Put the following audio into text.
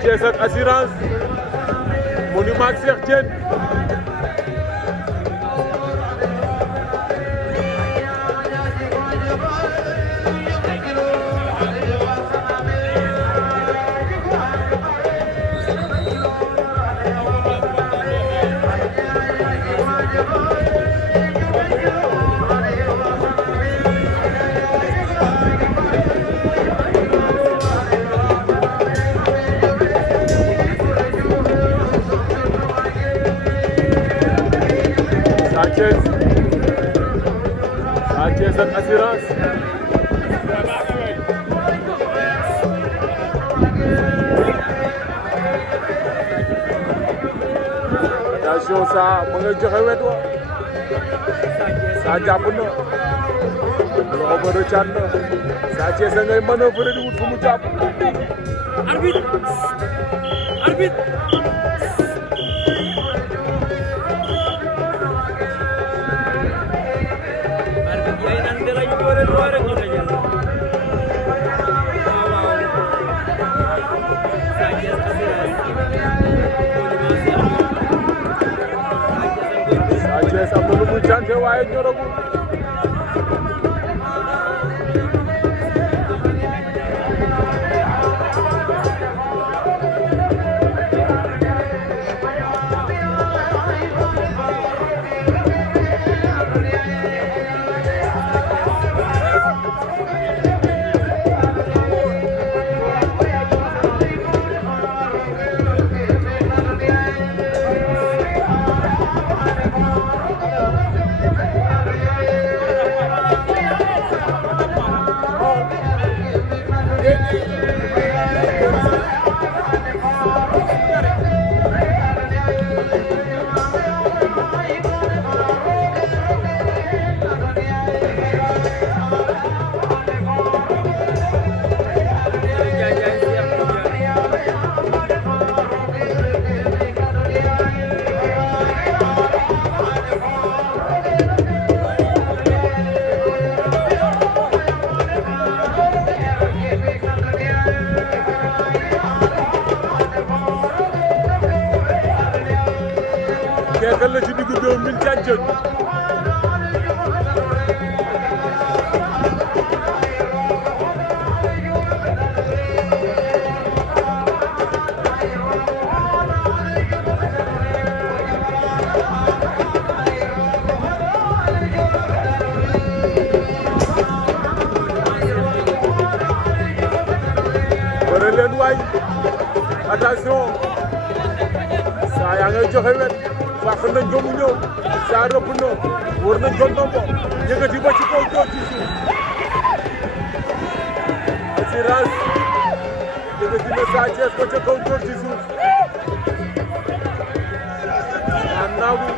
Thiès ak assurance monument ak Cheikh Diène Sa Thiès ak assurance attention Sa ma nga joxe wet wa Sa jàpp na loxo ba rëccaat na Sa Thiès a ngay manœuvre di wut fu mu jàpp arbitre arbitre Sa Thiès am na lu muy tànte waaye ñoragul keekal la ci diggu dóom min jànjëj bëre leen waay attention Sa yaa ngay joxe wet fàq nañ ko mu ñëw Sa rëpp na wër nañ ko ndombo yëkkati ba ci kaw toog ci suuf assurance yëkkati na Sa Thiès ko ca kaw toog ci suuf naagu